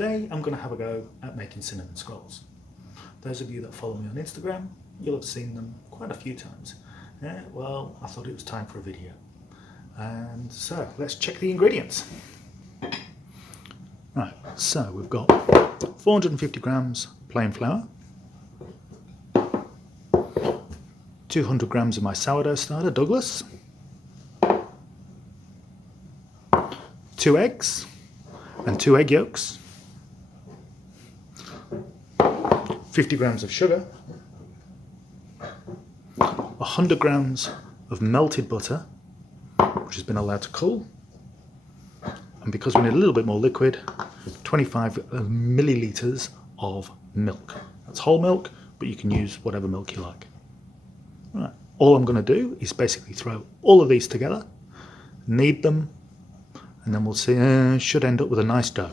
today I'm going to have a go at making cinnamon scrolls. Those of you that follow me on Instagram, you'll have seen them quite a few times. Yeah, well, I thought it was time for a video. And so let's check the ingredients. Right, so we've got 450 grams plain flour, 200 grams of my sourdough starter, Douglas, 2 eggs and 2 egg yolks, 50 grams of sugar, 100 grams of melted butter, which has been allowed to cool, and because we need a little bit more liquid, 25 millilitres of milk. That's whole milk, but you can use whatever milk you like. Right. All I'm going to do is basically throw all of these together, knead them, and then we'll see, should end up with a nice dough.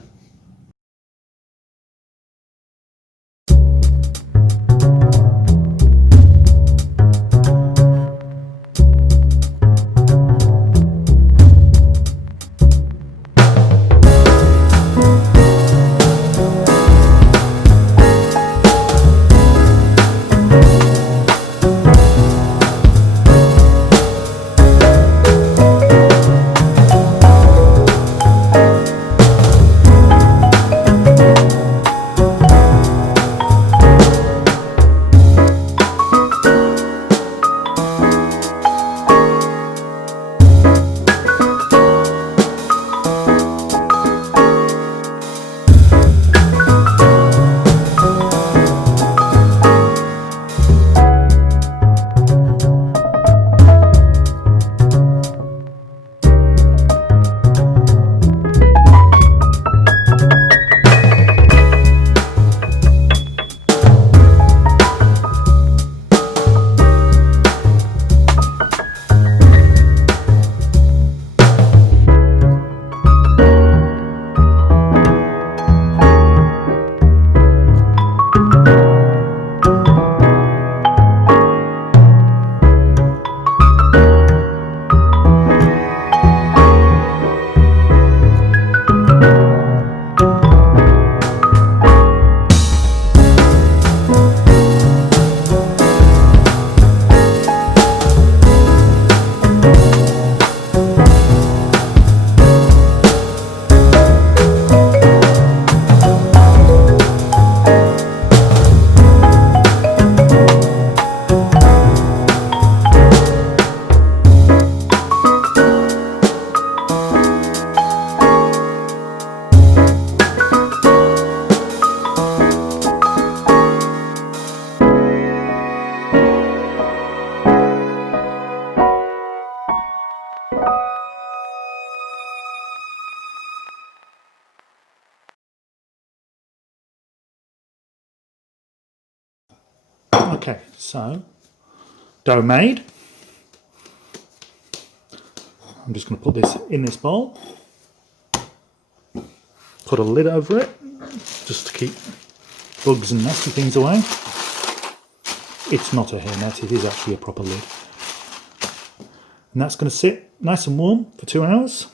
Okay, so dough made. I'm just going to put this in this bowl, put a lid over it just to keep bugs and nasty things away. It's not a hairnet, it is actually a proper lid. And that's going to sit nice and warm for 2 hours,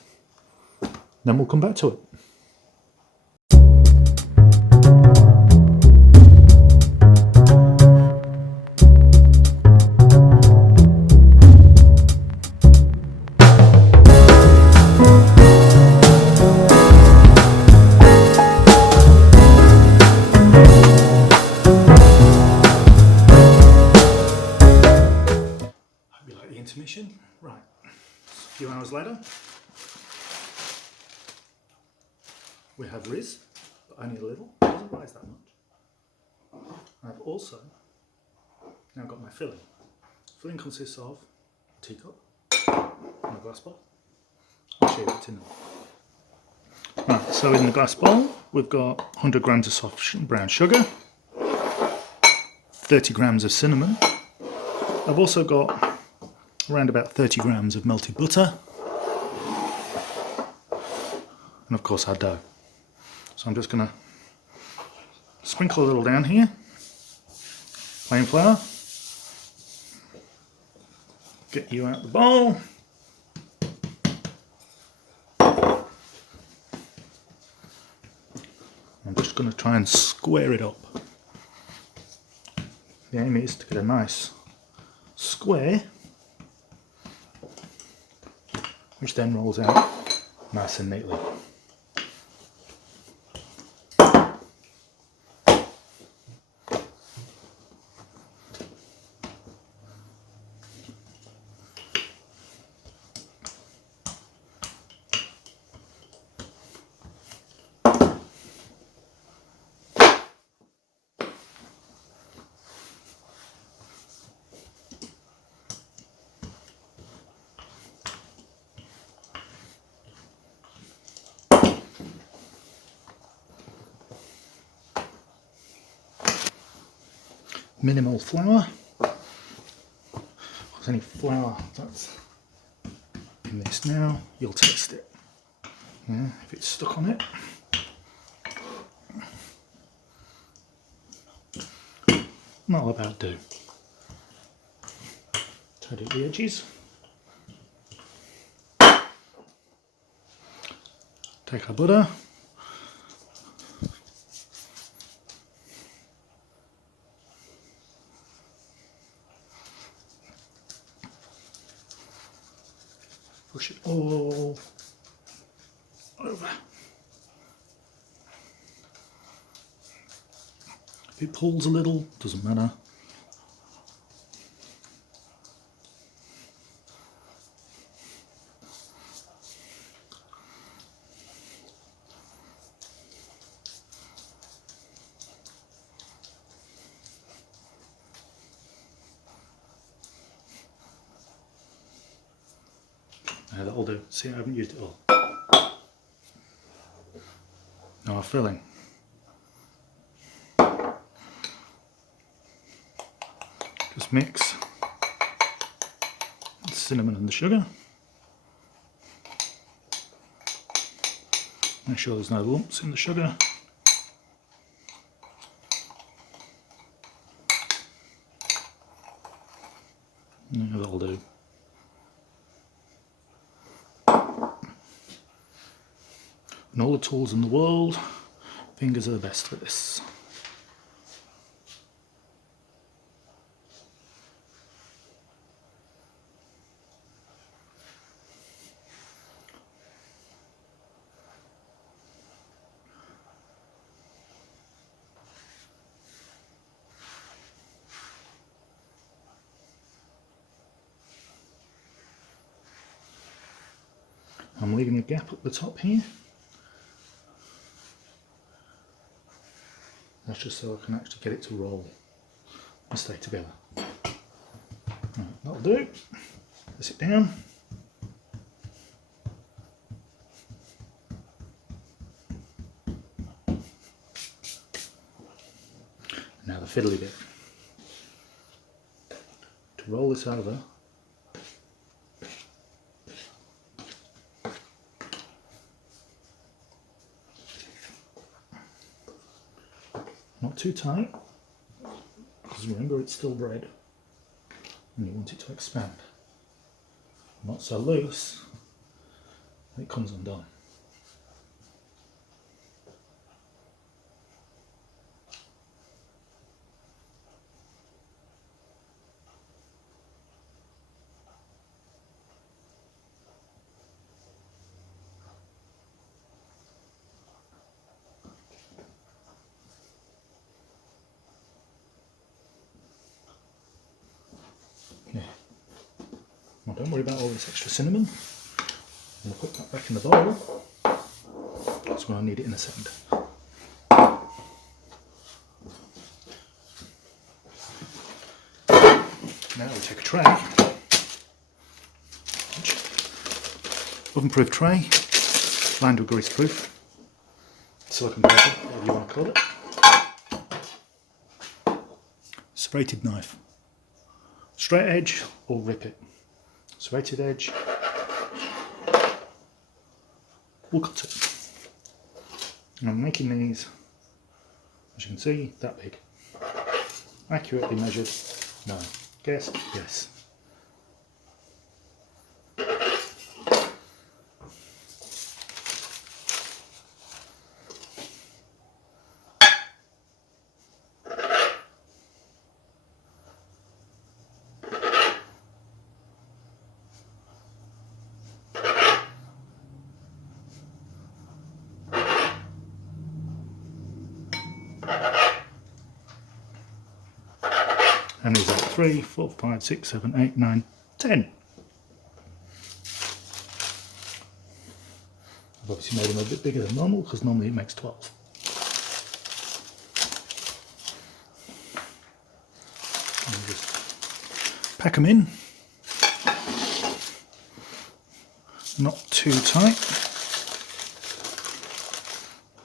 then we'll come back to it. Intermission. Right, a few hours later we have Riz, but only a little, it doesn't rise that much. I've also now got my filling. Filling consists of a teacup and a glass bowl. I'll show you what's in there. Right, so in the glass bowl we've got 100 grams of soft brown sugar, 30 grams of cinnamon. I've also got around about 30 grams of melted butter, and of course our dough. So I'm just going to sprinkle a little down here, plain flour, get you out the bowl, just going to try and square it up. The aim is to get a nice square, which then rolls out nice and neatly. Minimal flour. If there's any flour that's in this now, you'll taste it. Yeah, if it's stuck on it. That'll about do. Tidy up the edges. Take our butter. Push it all over. If it pulls a little, doesn't matter. Now that'll do. See, I haven't used it all. Now our filling. Just mix the cinnamon and the sugar. Make sure there's no lumps in the sugar. Yeah, that'll do. And all the tools in the world, fingers are the best for this. I'm leaving a gap at the top here. That's just so I can actually get it to roll and stay together. Right, that'll do. Press it down. Now the fiddly bit. To roll this over, not too tight, because remember it's still bread and you want it to expand. Not so loose that it comes undone. Yeah. Well, don't worry about all this extra cinnamon. I'm going to put that back in the bowl, because we're going to need it in a second. Now we take a tray, oven-proof tray, lined with grease-proof, silicone paper, whatever you want to call it, serrated knife, straight edge or rip it, serrated edge, we'll cut it. And I'm making these, as you can see, that big, accurately measured, no. Guess? Yes. And is that 3, 4, 5, 6, 7, 8, 9, 10. I've obviously made them a bit bigger than normal because normally it makes 12. And just pack them in. Not too tight,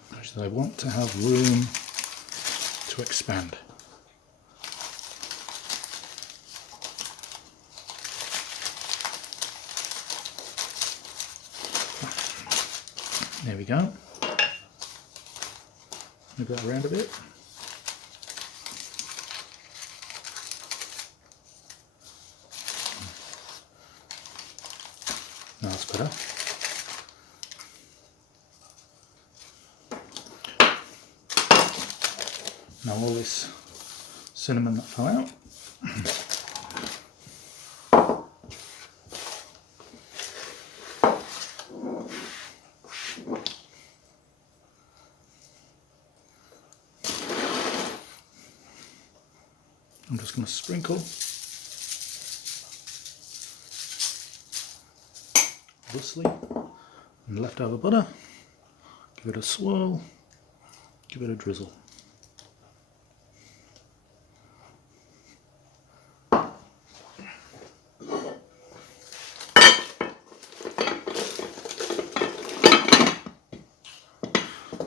because they want to have room to expand. There we go. Move that around a bit. Now that's better. Now all this cinnamon that fell out. I'm just going to sprinkle thusly and leftover butter, give it a swirl, give it a drizzle.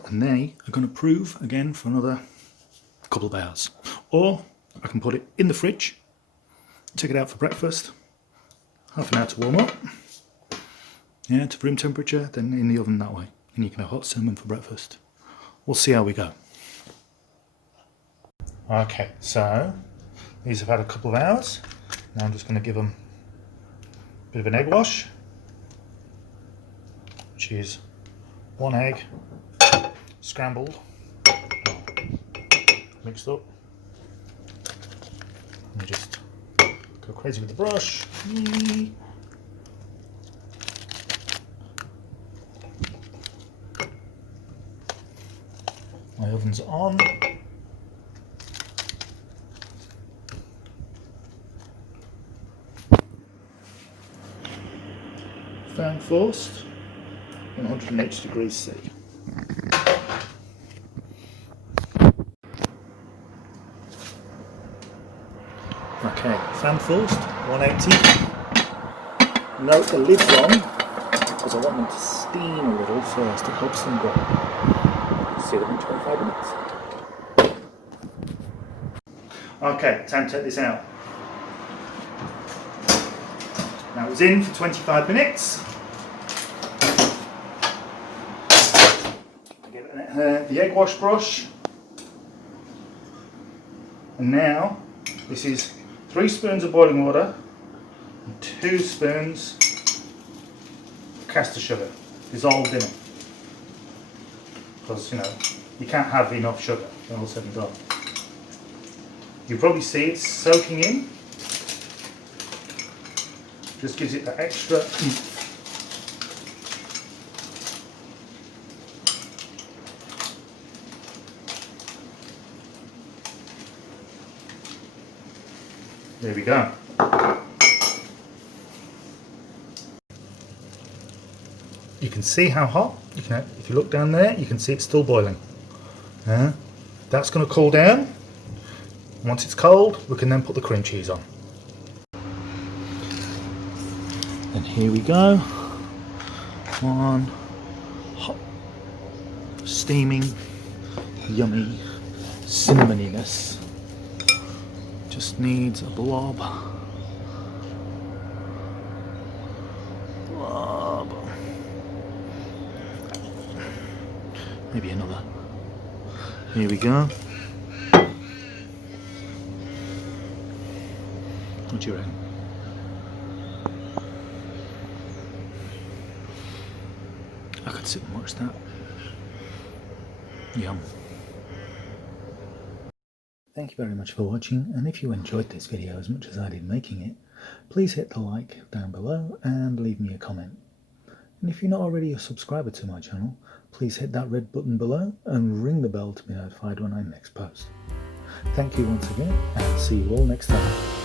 And they are going to prove again for another couple of hours. Or I can put it in the fridge, take it out for breakfast, half an hour to warm up, yeah, to room temperature, then in the oven that way. And you can have hot cinnamon for breakfast. We'll see how we go. Okay, so these have had a couple of hours. Now I'm just going to give them a bit of an egg wash, which is 1 egg scrambled, mixed up. And just go crazy with the brush. My oven's on. Fan forced, 180 degrees C. Okay, fan forced, 180. Note the lid's on because I want them to steam a little first. It helps them grow. See them in 25 minutes. Okay, time to take this out. Now it was in for 25 minutes. I get the egg wash brush. And now this is 3 spoons of boiling water and 2 spoons of caster sugar dissolved in it. Because, you know, you can't have enough sugar when all said and done. You probably see it's soaking in. Just gives it that extra oomph. There we go. You can see how hot. If you look down there, you can see it's still boiling. That's going to cool down. Once it's cold, we can then put the cream cheese on. And here we go. One hot, steaming, yummy cinnamoniness. Just needs a blob. Blob. Maybe another. Here we go. What do you reckon? I could sit and watch that. Yum. Thank you very much for watching, and if you enjoyed this video as much as I did making it, please hit the like down below and leave me a comment. And if you're not already a subscriber to my channel, please hit that red button below and ring the bell to be notified when I next post. Thank you once again, and see you all next time.